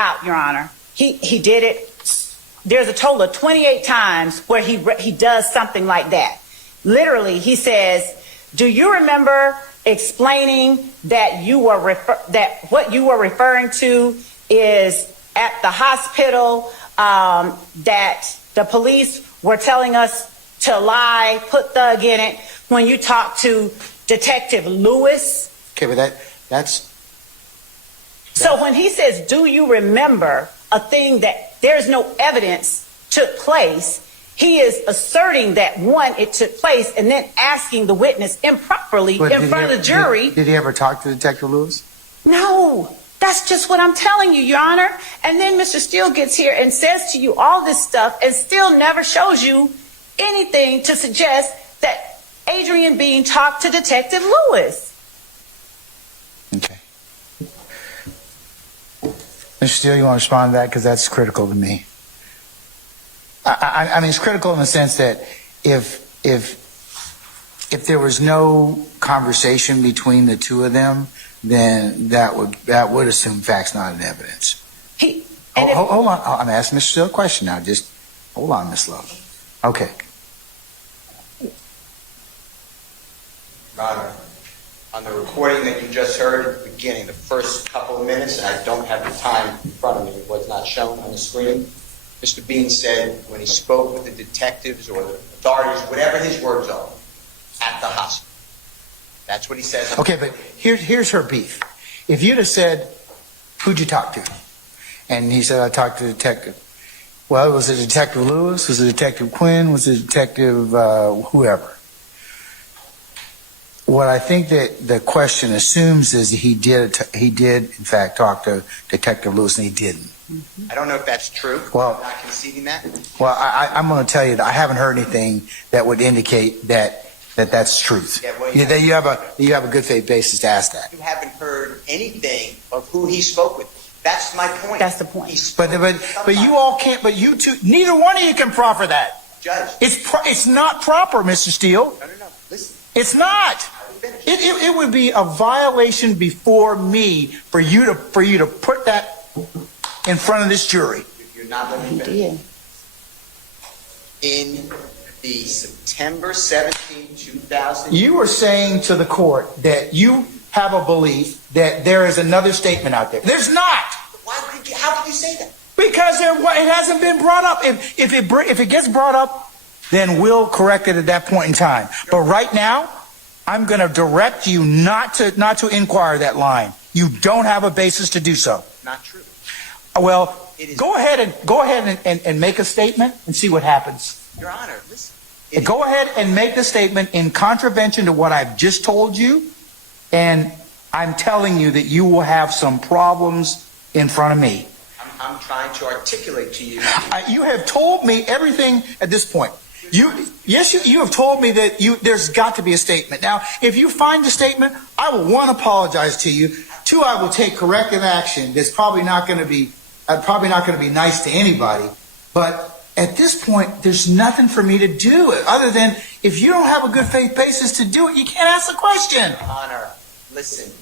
out, Your Honor. He did it. There's a total of 28 times where he does something like that. Literally, he says, "Do you remember explaining that that what you were referring to is at the hospital, that the police were telling us to lie, put thug in it when you talked to Detective Lewis?" Okay, but that's... So when he says, "Do you remember a thing that there's no evidence took place," he is asserting that, one, it took place, and then asking the witness improperly in front of the jury. Did he ever talk to Detective Lewis? No, that's just what I'm telling you, Your Honor. And then Mr. Steele gets here and says to you all this stuff and still never shows you anything to suggest that Adrian Bean talked to Detective Lewis. Okay. Mr. Steele, you want to respond to that? Because that's critical to me. I mean, it's critical in the sense that if there was no conversation between the two of them, then that would assume facts not in evidence. Hold on. I'm asking Mr. Steele a question now. Just hold on, Ms. Love. Okay. Your Honor, on the recording that you just heard at the beginning, the first couple of minutes, and I don't have the time in front of me, it was not shown on the screen, Mr. Bean said when he spoke with the detectives or the authorities, whatever his words are, at the hospital. That's what he says. Okay, but here's her beef. If you'd have said, "Who'd you talk to?" And he said, "I talked to the detective." Well, was it Detective Lewis? Was it Detective Quinn? Was it Detective whoever? What I think that the question assumes is he did in fact talk to Detective Lewis, and he didn't. I don't know if that's true. Well, I'm not conceding that. Well, I'm going to tell you that I haven't heard anything that would indicate that's truth. Yeah, well, that you have a good faith basis to ask that. You haven't heard anything of who he spoke with. That's my point. That's the point. But you all can't. But you two, neither one of you can proffer that. Judge. It's not proper, Mr. Steele. No. Listen. It's not. It would be a violation before me for you to put that in front of this jury. You're not letting me finish. In the September 17, 2000... You are saying to the court that you have a belief that there is another statement out there. There's not. How could you say that? Because it hasn't been brought up. If it gets brought up, then we'll correct it at that point in time. But right now, I'm going to direct you not to inquire that line. You don't have a basis to do so. Not true. Well, go ahead and make a statement and see what happens. Your Honor, listen. Go ahead and make the statement in contravention to what I've just told you, and I'm telling you that you will have some problems in front of me. I'm trying to articulate to you. You have told me everything at this point. You have told me that there's got to be a statement. Now, if you find the statement, I will, one, apologize to you. Two, I will take corrective action. That's probably not going to be nice to anybody. But at this point, there's nothing for me to do other than if you don't have a good faith basis to do it, you can't ask the question. Your Honor, listen.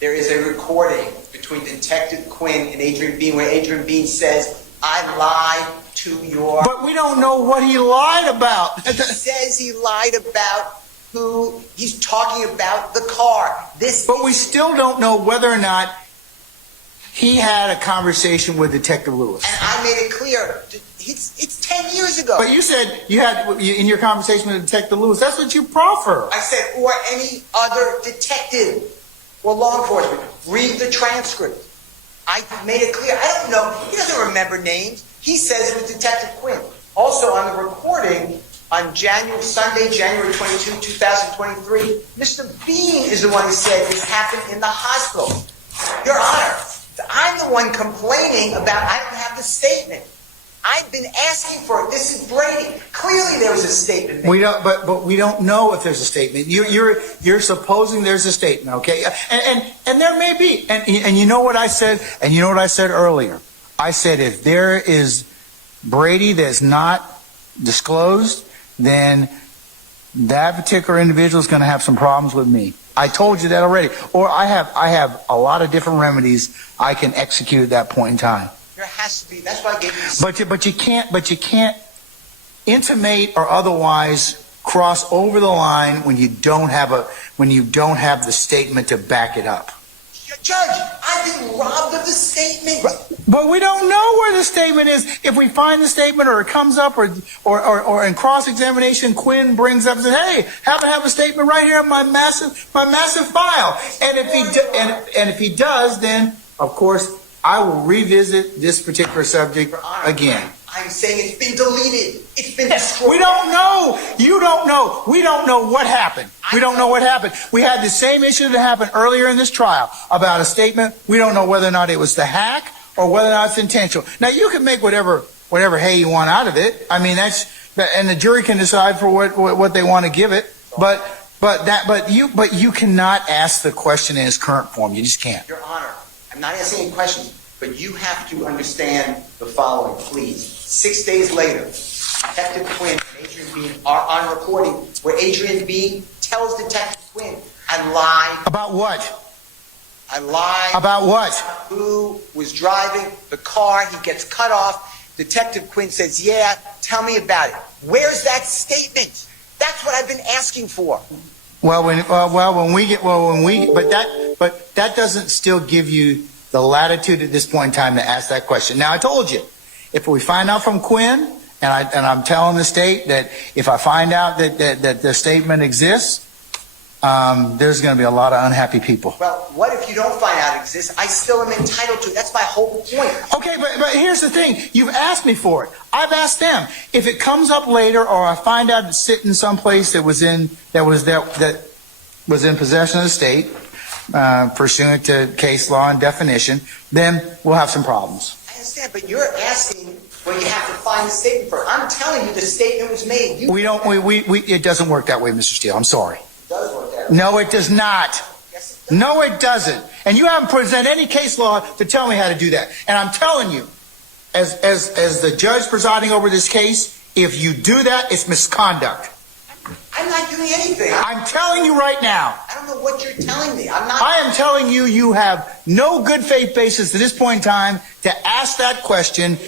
There is a recording between Detective Quinn and Adrian Bean where Adrian Bean says, "I lied to your..." But we don't know what he lied about. He says he lied about who he's talking about, the car. But we still don't know whether or not he had a conversation with Detective Lewis. And I made it clear. It's 10 years ago. But you said you had, in your conversation with Detective Lewis, that's what you proffer. I said, or any other detective or law enforcement. Read the transcript. I made it clear. I don't know. He doesn't remember names. He says it was Detective Quinn. Also on the recording, on Sunday, January 22, 2023, Mr. Bean is the one who said this happened in the hospital. Your Honor, I'm the one complaining about I don't have the statement. I've been asking for it. This is Brady. Clearly there was a statement made. But we don't know if there's a statement. You're supposing there's a statement, okay? And there may be. And you know what I said? And you know what I said earlier? I said if there is Brady that's not disclosed, then that particular individual is going to have some problems with me. I told you that already. Or I have a lot of different remedies I can execute at that point in time. There has to be. That's why I gave you. But you can't intimate or otherwise cross over the line when you don't have the statement to back it up. Judge, I've been robbed of the statement. But we don't know where the statement is. If we find the statement, or it comes up, or in cross-examination, Quinn brings up and says, "Hey, happen to have a statement right here in my massive file." And if he does, then of course I will revisit this particular subject again. I'm saying it's been deleted. It's been destroyed. We don't know. You don't know. We don't know what happened. We don't know what happened. We had the same issue that happened earlier in this trial about a statement. We don't know whether or not it was the hack or whether or not it's intentional. Now, you can make whatever hay you want out of it. I mean, and the jury can decide for what they want to give it. But you cannot ask the question in its current form. You just can't. Your Honor, I'm not asking any questions, but you have to understand the following, please. 6 days later, Detective Quinn and Adrian Bean are on recording where Adrian Bean tells Detective Quinn, "I lied." About what? I lied. About what? Who was driving the car? He gets cut off. Detective Quinn says, "Yeah, tell me about it." Where's that statement? That's what I've been asking for. But that doesn't still give you the latitude at this point in time to ask that question. Now, I told you, if we find out from Quinn, and I'm telling the state that if I find out that the statement exists, there's going to be a lot of unhappy people. Well, what if you don't find out it exists? I still am entitled to it. That's my whole point. Okay, but here's the thing. You've asked me for it. I've asked them. If it comes up later, or I find out it's sitting someplace that was in possession of the state, pursuant to case law and definition, then we'll have some problems. I understand, but you're asking where you have to find the statement for. I'm telling you the statement was made. It doesn't work that way, Mr. Steele. I'm sorry. It does work that way. No, it does not. Yes, it does. No, it doesn't. And you haven't presented any case law to tell me how to do that. And I'm telling you, as the judge presiding over this case, if you do that, it's misconduct. I'm not doing anything. I'm telling you right now. I don't know what you're telling me. I'm not. I am telling you, you have no good faith basis to this point in time to ask that question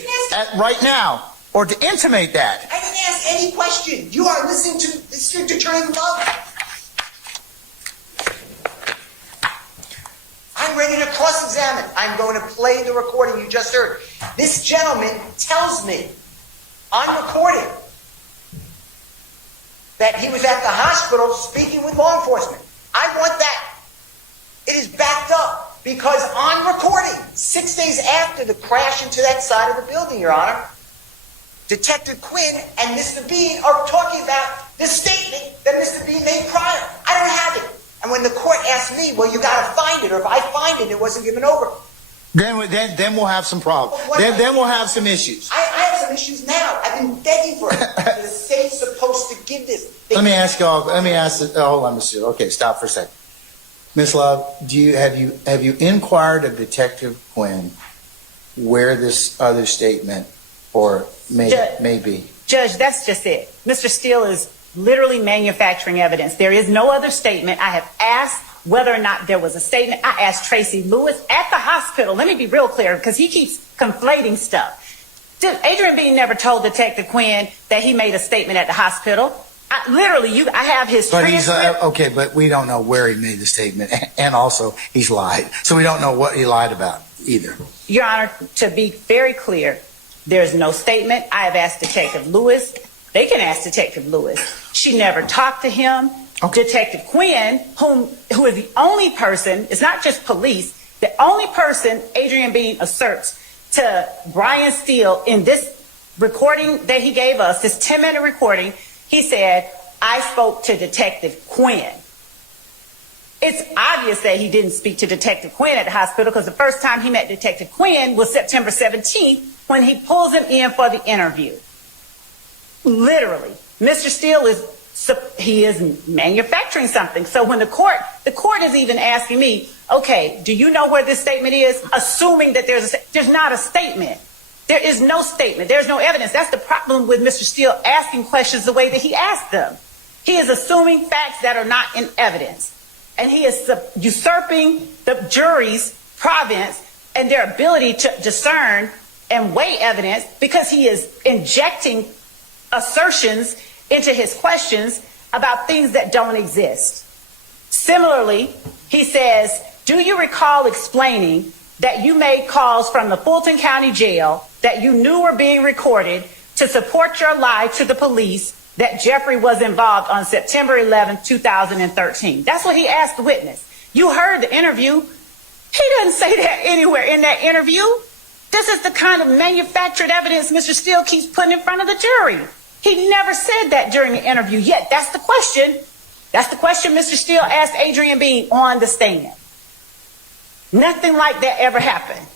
right now, or to intimate that. I didn't ask any question. You are listening to the district attorney above. I'm ready to cross-examine. I'm going to play the recording you just heard. This gentleman tells me on recording that he was at the hospital speaking with law enforcement. I want that. It is backed up because on recording, 6 days after the crash into that side of the building, Your Honor, Detective Quinn and Mr. Bean are talking about the statement that Mr. Bean made prior. I don't have it. And when the court asked me, well, you got to find it, or if I find it, it wasn't given over. Then we'll have some problems. Then we'll have some issues. I have some issues now. I've been begging for it. The state's supposed to give this. Let me ask, hold on, Mr. Okay, stop for a second. Miss Love, have you inquired of Detective Quinn where this other statement may be? Judge, that's just it. Mr. Steele is literally manufacturing evidence. There is no other statement. I have asked whether or not there was a statement. I asked Tracy Lewis at the hospital. Let me be real clear, because he keeps conflating stuff. Adrian Bean never told Detective Quinn that he made a statement at the hospital. I have his transcript. Okay, but we don't know where he made the statement, and also he's lied. So we don't know what he lied about either. Your Honor, to be very clear, there's no statement. I have asked Detective Lewis. They can ask Detective Lewis. She never talked to him. Okay. Detective Quinn, who is the only person, it's not just police, the only person Adrian Bean asserts to Brian Steele in this recording that he gave us, this 10-minute recording, he said, I spoke to Detective Quinn. It's obvious that he didn't speak to Detective Quinn at the hospital, because the first time he met Detective Quinn was September 17th when he pulls him in for the interview. Literally. Mr. Steele is manufacturing something. So when the court is even asking me, okay, do you know where this statement is? Assuming that there's not a statement. There is no statement. There's no evidence. That's the problem with Mr. Steele asking questions the way that he asked them. He is assuming facts that are not in evidence. and he is usurping the jury's province and their ability to discern and weigh evidence because he is injecting assertions into his questions about things that don't exist. Similarly, he says, do you recall explaining that you made calls from the Fulton County Jail that you knew were being recorded to support your lie to the police that Jeffrey was involved on September 11, 2013? That's what he asked the witness. You heard the interview. He doesn't say that anywhere in that interview. This is the kind of manufactured evidence Mr. Steele keeps putting in front of the jury. He never said that during the interview, yet that's the question. That's the question Mr. Steele asked Adrian Bean on the stand. Nothing like that ever happened.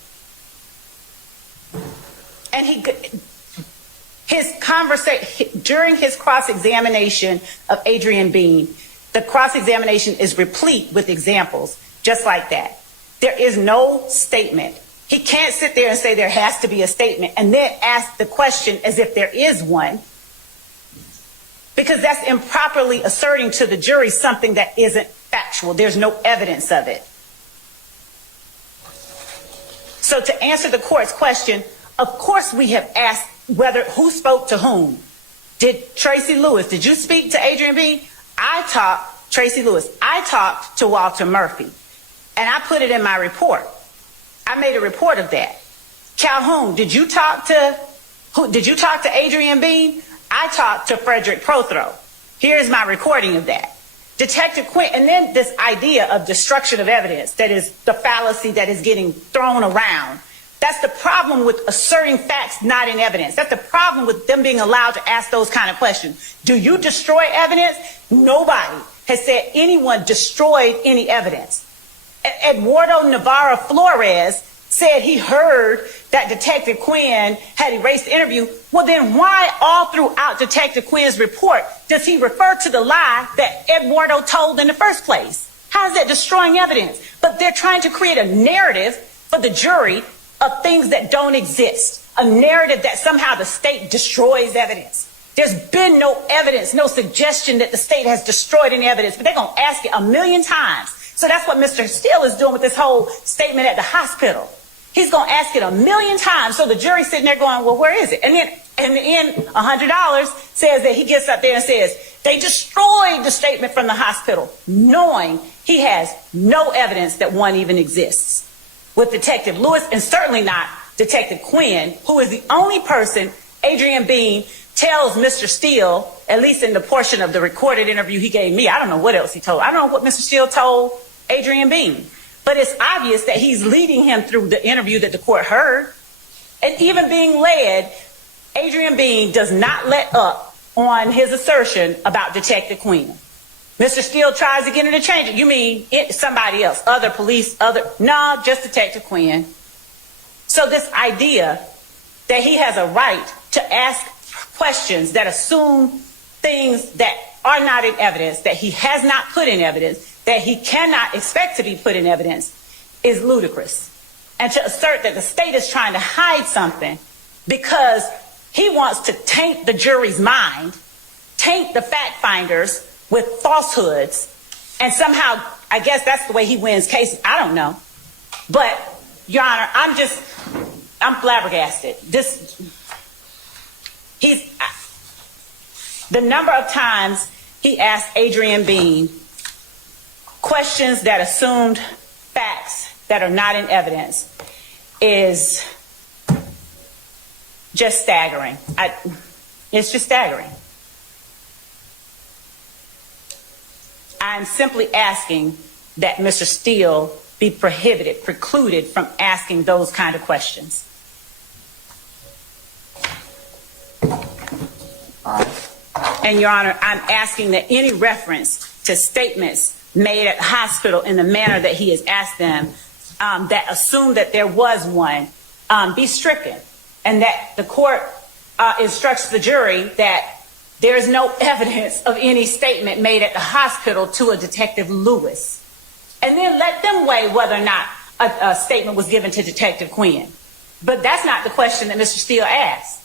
And his conversation during his cross-examination of Adrian Bean, the cross-examination is replete with examples just like that. There is no statement. He can't sit there and say there has to be a statement and then ask the question as if there is one, because that's improperly asserting to the jury something that isn't factual. There's no evidence of it. So to answer the court's question, of course we have asked who spoke to whom. Did Tracy Lewis, did you speak to Adrian Bean? Tracy Lewis, I talked to Walter Murphy, and I put it in my report. I made a report of that. Calhoun, did you talk to Adrian Bean? I talked to Frederick Prothro. Here's my recording of that. Detective Quinn, and then this idea of destruction of evidence, that is the fallacy that is getting thrown around. That's the problem with asserting facts not in evidence. That's the problem with them being allowed to ask those kind of questions. Do you destroy evidence? Nobody has said anyone destroyed any evidence. Eduardo Navarro Flores said he heard that Detective Quinn had erased the interview. Well, then why all throughout Detective Quinn's report does he refer to the lie that Eduardo told in the first place? How is that destroying evidence? But they're trying to create a narrative for the jury of things that don't exist. A narrative that somehow the state destroys evidence. There's been no evidence, no suggestion that the state has destroyed any evidence, but they're going to ask it a million times. So that's what Mr. Steele is doing with this whole statement at the hospital. He's going to ask it a million times. So the jury's sitting there going, well, where is it? And then in the end, $100 says that he gets up there and says, they destroyed the statement from the hospital, knowing he has no evidence that one even exists. With Detective Lewis, and certainly not Detective Quinn, who is the only person Adrian Bean tells Mr. Steele, at least in the portion of the recorded interview he gave me. I don't know what else he told. I don't know what Mr. Steele told Adrian Bean. But it's obvious that he's leading him through the interview that the court heard. And even being led, Adrian Bean does not let up on his assertion about Detective Quinn. Mr. Steele tries to get him to change it. You mean somebody else, other police, no, just Detective Quinn. So this idea that he has a right to ask questions that assume things that are not in evidence, that he has not put in evidence, that he cannot expect to be put in evidence, is ludicrous. And to assert that the state is trying to hide something because he wants to taint the jury's mind, taint the fact finders with falsehoods, and somehow, I guess that's the way he wins cases. I don't know. But, Your Honor, I'm flabbergasted. The number of times he asked Adrian Bean questions that assumed facts that are not in evidence is just staggering. It's just staggering. I'm simply asking that Mr. Steele be precluded from asking those kind of questions. And, Your Honor, I'm asking that any reference to statements made at the hospital in the manner that he has asked them, that assume that there was one, be stricken, and that the court instructs the jury that there is no evidence of any statement made at the hospital to a Detective Lewis. And then let them weigh whether or not a statement was given to Detective Quinn. But that's not the question that Mr. Steele asked.